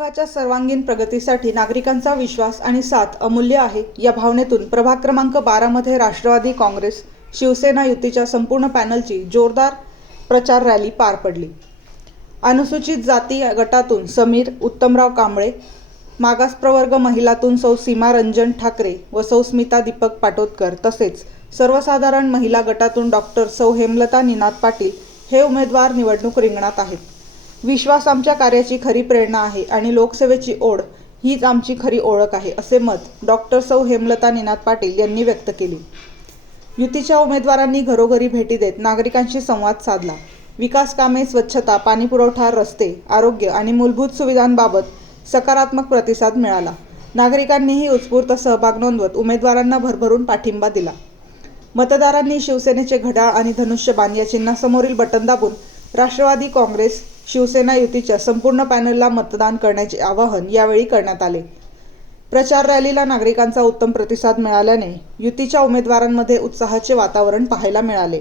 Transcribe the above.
प्रभागाच्या सर्वांगीण प्रगतीसाठी नागरिकांचा विश्वास आणि साथ अमूल्य आहे या भावनेतून प्रभाग क्रमांक 12 मध्ये राष्ट्रवादी काँग्रेस शिवसेना युतीच्या संपूर्ण पॅनलची जोरदार प्रचार रॅली पार पडली। अनुसूचित जाती गटातून समीर उत्तमराव कांबळे, मागास प्रवर्ग महिलातून सौ सीमा रंजन ठाकरे व सौ स्मिता दीपक पाटोदकर तसेच सर्वसाधारण महिला गटातून डॉक्टर सौ हेमलता निनाद पाटील हे उमेदवार निवडणूक रिंगणात आहेत। विश्वास आमच्या कार्याची खरी प्रेरणा आहे आणि लोकसेवेची ओढ हीच आमची खरी ओळख आहे, असे मत डॉक्टर सौ हेमलता निनाद पाटील यांनी व्यक्त केले। युतीच्या उमेदवारांनी घरोघरी भेटी देत नागरिकांशी संवाद साधला। विकास कामे, स्वच्छता, पाणीपुरवठा, रस्ते, आरोग्य आणि मूलभूत सुविधांबाबत सकारात्मक प्रतिसाद मिळाला। नागरिकांनीही उत्स्फूर्त सहभाग नोंदवत उमेदवारांना भरभरून पाठिंबा दिला। मतदारांनी शिवसेनेचे घड्याळ आणि धनुष्यबाण या चिन्हासमोरील बटन दाबून राष्ट्रवादी काँग्रेस शिवसेना युतीच्या संपूर्ण पॅनलला मतदान करण्याचे आवाहन यावेळी करण्यात आले। प्रचार रॅलीला नागरिकांचा उत्तम प्रतिसाद मिळाल्याने युतीच्या उमेदवारांमध्ये उत्साहाचे वातावरण पाहायला मिळाले।